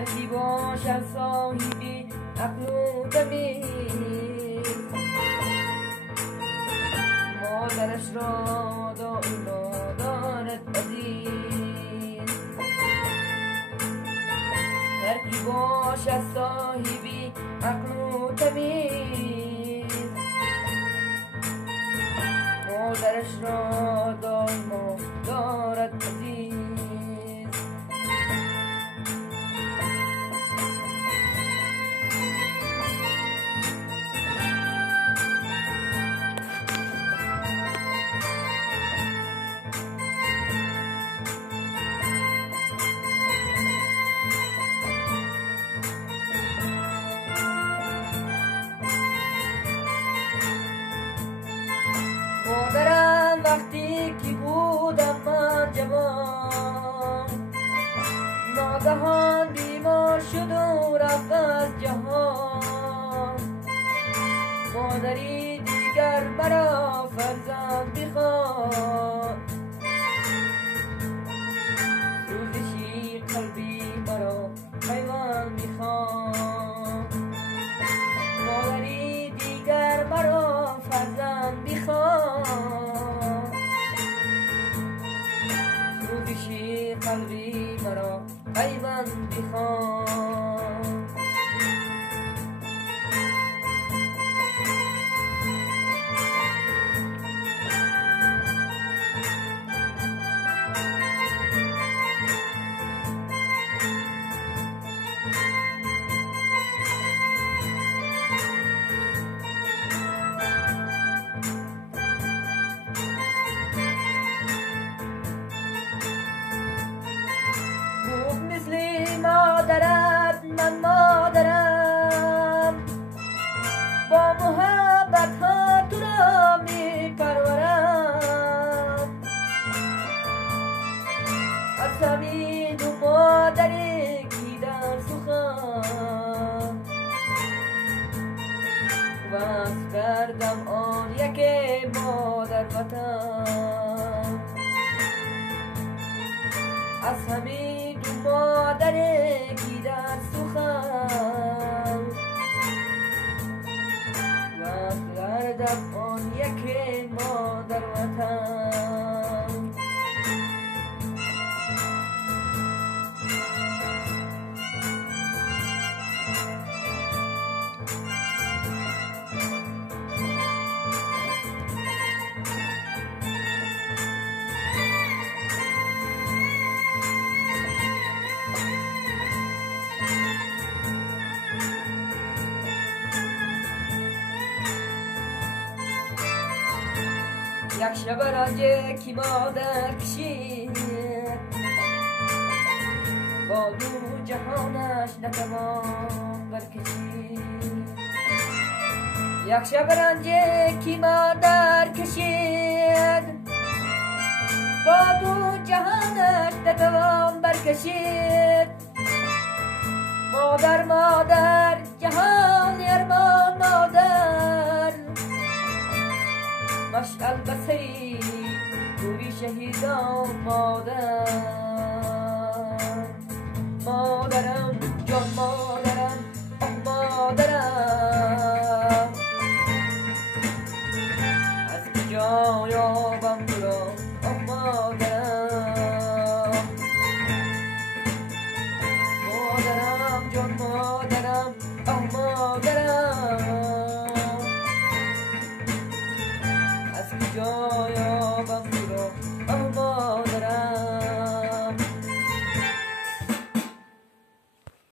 هر کی باشد صاحبی عقل و تمیز، مادرش را دائما دارد عزیز. هر کی باشد صاحبی عقل و تمیز، مادرش را دائما دارد عزیز. مادرم وقتی که بودم من جوان، ناگهان بیمار شد و رفت از جهان. مادری دیگر مرا فرزند بخواد، سوزشی قلبی مرا پیوند میخواد. مادری دیگر مرا فرزند بخواد، سوزشی قلبی مرا پیوند بخواد. مادرت من مادرم، با محبت ها تو را می پرورم. از همین دو مادری که در سخن، وصل کردم آن یک مادر وطن. از همین دو مادری که در سخن، وصل کردم آن یک مادر وطن. یک شب رنجه که مادر کشید، با دو جهانش نتوان برکشید. یک شب رنجه که مادر کشید، با دو جهانش نتوان برکشید. مادر مادر جهان ارمان مادر، مشعل بسری روی شهیدان مادر.